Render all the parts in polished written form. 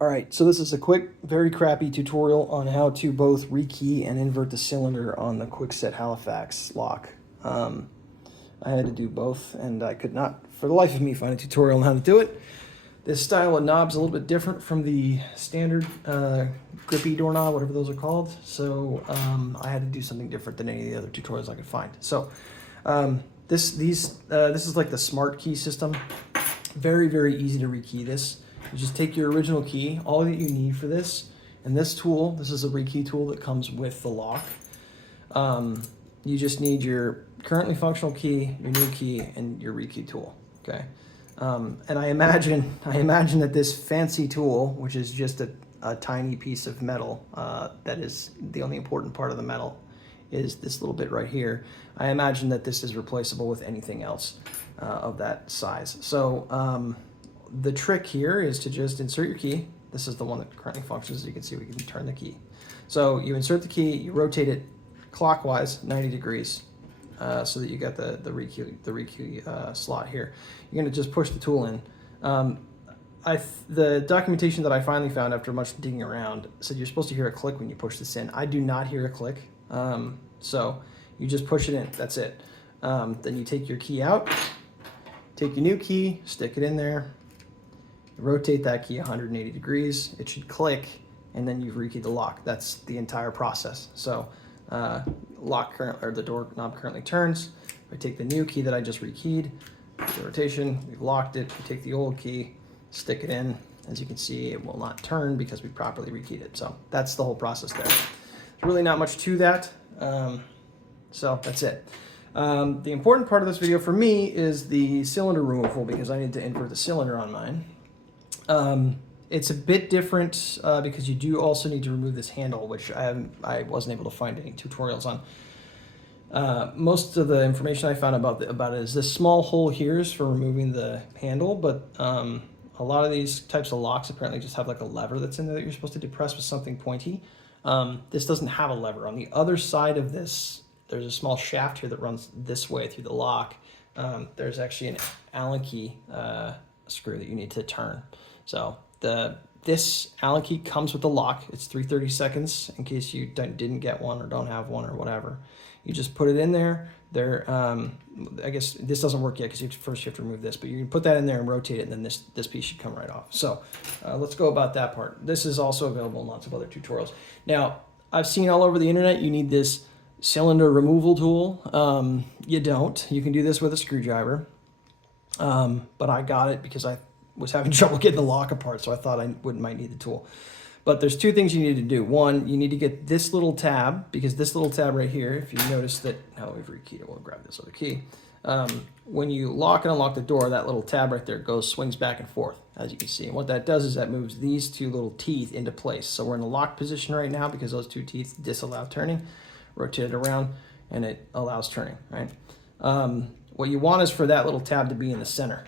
All right, so this is a quick, very crappy tutorial on how to both rekey and invert the cylinder on the Kwikset Halifax lock. I had to do both, and I could not, for the life of me, find a tutorial on how to do it. This style of knob's a little bit different from the standard grippy doorknob, whatever those are called. So I had to do something different than any of the other tutorials I could find. So this is like the smart key system. Very, very easy to rekey this. You just take your original key, all that you need for this, and this tool, this is a rekey tool that comes with the lock. You just need your currently functional key, your new key, and your rekey tool, okay? And I imagine that this fancy tool, which is just a tiny piece of metal, that is the only important part of the metal, is this little bit right here. I imagine that this is replaceable with anything else of that size. So the trick here is to just insert your key. This is the one that currently functions. As you can see, we can turn the key. So you insert the key, you rotate it clockwise 90 degrees so that you got the rekey slot here. You're gonna just push the tool in. The documentation that I finally found after much digging around said you're supposed to hear a click when you push this in. I do not hear a click. So you just push it in, that's it. Then you take your key out, take your new key, stick it in there, rotate that key 180 degrees, it should click, and then you've rekeyed the lock. That's the entire process. So the door knob currently turns. I take the new key that I just rekeyed, the rotation, we've locked it, we take the old key, stick it in. As you can see, it will not turn because we properly rekeyed it. So that's the whole process there. There's really not much to that. So that's it. The important part of this video for me is the cylinder removal because I need to invert the cylinder on mine. It's a bit different because you do also need to remove this handle, which I wasn't able to find any tutorials on. Most of the information I found about it is this small hole here is for removing the handle, but a lot of these types of locks apparently just have like a lever that's in there that you're supposed to depress with something pointy. This doesn't have a lever. On the other side of this, there's a small shaft here that runs this way through the lock. There's actually an Allen key screw that you need to turn. So this Allen key comes with the lock. It's 3/32 in case you didn't get one or don't have one or whatever. You just put it in there. I guess this doesn't work yet because first you have to remove this, but you can put that in there and rotate it, and then this piece should come right off. So let's go about that part. This is also available in lots of other tutorials. Now, I've seen all over the internet you need this cylinder removal tool. You don't. You can do this with a screwdriver, but I got it because I was having trouble getting the lock apart, so I thought I might need the tool. But there's two things you need to do. One, you need to get this little tab, because this little tab right here, if you notice that, now we've rekeyed it, we'll grab this other key. When you lock and unlock the door, that little tab right there swings back and forth, as you can see. And what that does is that moves these two little teeth into place. So we're in a lock position right now because those two teeth disallow turning. Rotate it around and it allows turning, right? What you want is for that little tab to be in the center.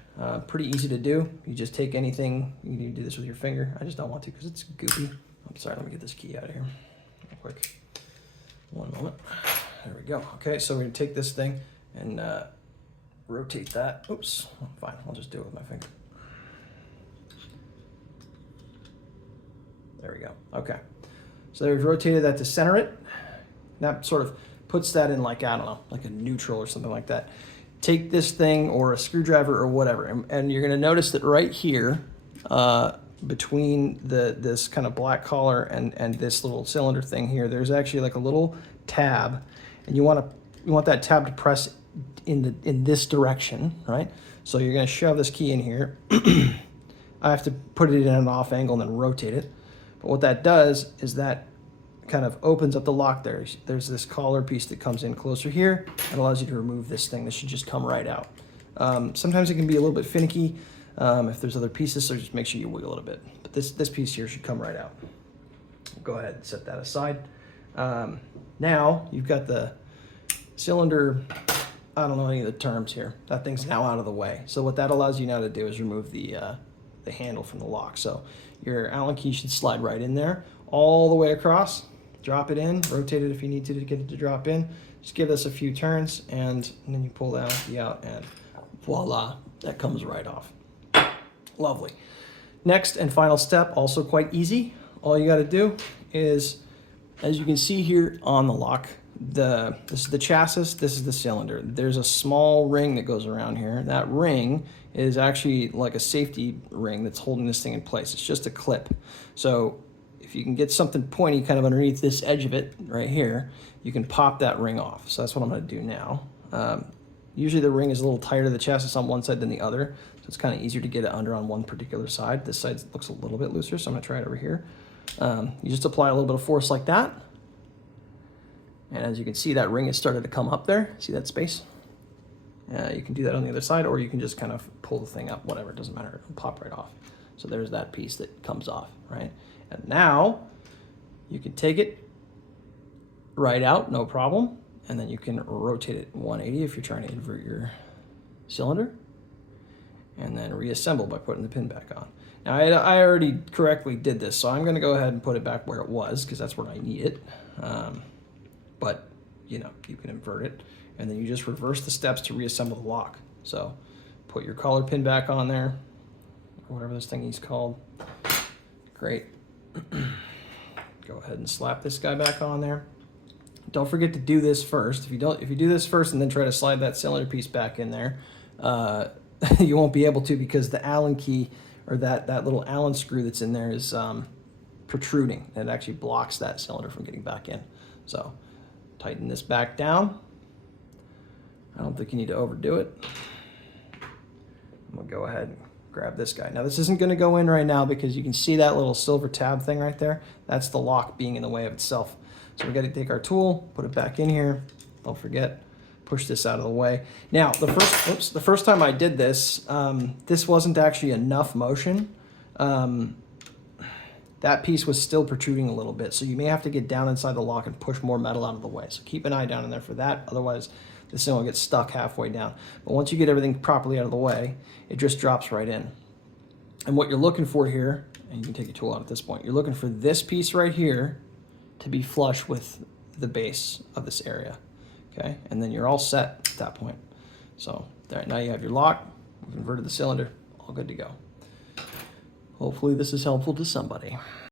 Pretty easy to do. You just take anything, you can do this with your finger. I just don't want to because it's goopy. I'm sorry, let me get this key out of here real quick. One moment. There we go. Okay, so we're gonna take this thing and rotate that. Oops, fine, I'll just do it with my finger. There we go, okay. So we've rotated that to center it. That sort of puts that in like, I don't know, like a neutral or something like that. Take this thing or a screwdriver or whatever, and you're gonna notice that right here, between this kind of black collar and this little cylinder thing here, there's actually like a little tab, and you want that tab to press in this direction, right? So you're gonna shove this key in here. I have to put it in an off angle and then rotate it. But what that does is that kind of opens up the lock there. There's this collar piece that comes in closer here and allows you to remove this thing. This should just come right out. Sometimes it can be a little bit finicky if there's other pieces, so just make sure you wiggle a little bit. But this piece here should come right out. Go ahead and set that aside. Now you've got the cylinder, I don't know any of the terms here. That thing's now out of the way. So what that allows you now to do is remove the handle from the lock. So your Allen key should slide right in there, all the way across. Drop it in, rotate it if you need to get it to drop in. Just give this a few turns, and then you pull the Allen key out, and voila, that comes right off. Lovely. Next and final step, also quite easy. All you got to do is, as you can see here on the lock, this is the chassis, this is the cylinder. There's a small ring that goes around here. That ring is actually like a safety ring that's holding this thing in place. It's just a clip. So if you can get something pointy kind of underneath this edge of it right here, you can pop that ring off. So that's what I'm going to do now. Usually the ring is a little tighter to the chassis on one side than the other, so it's kind of easier to get it under on one particular side. This side looks a little bit looser, so I'm going to try it over here. You just apply a little bit of force like that. And as you can see, that ring has started to come up there. See that space? You can do that on the other side, or you can just kind of pull the thing up, whatever, it doesn't matter, it'll pop right off. So there's that piece that comes off, right? And now you can take it right out, no problem. And then you can rotate it 180 if you're trying to invert your cylinder, and then reassemble by putting the pin back on. Now I already correctly did this, so I'm going to go ahead and put it back where it was because that's where I need it. But you know, you can invert it, and then you just reverse the steps to reassemble the lock. So put your collar pin back on there, or whatever this thing is called. Great. Go ahead and slap this guy back on there. Don't forget to do this first. If you do this first and then try to slide that cylinder piece back in there, you won't be able to, because the Allen key, or that little Allen screw that's in there, is protruding, and it actually blocks that cylinder from getting back in. So tighten this back down. I don't think you need to overdo it. I'm gonna go ahead and grab this guy. Now this isn't gonna go in right now because you can see that little silver tab thing right there. That's the lock being in the way of itself. So we got to take our tool, put it back in here. Don't forget, push this out of the way. Now, the first time I did this, this wasn't actually enough motion. That piece was still protruding a little bit, so you may have to get down inside the lock and push more metal out of the way. So keep an eye down in there for that. Otherwise, this thing will get stuck halfway down. But once you get everything properly out of the way, it just drops right in. And what you're looking for here, and you can take your tool out at this point, you're looking for this piece right here to be flush with the base of this area, okay? And then you're all set at that point. So there, now you have your lock, you've inverted the cylinder, all good to go. Hopefully this is helpful to somebody.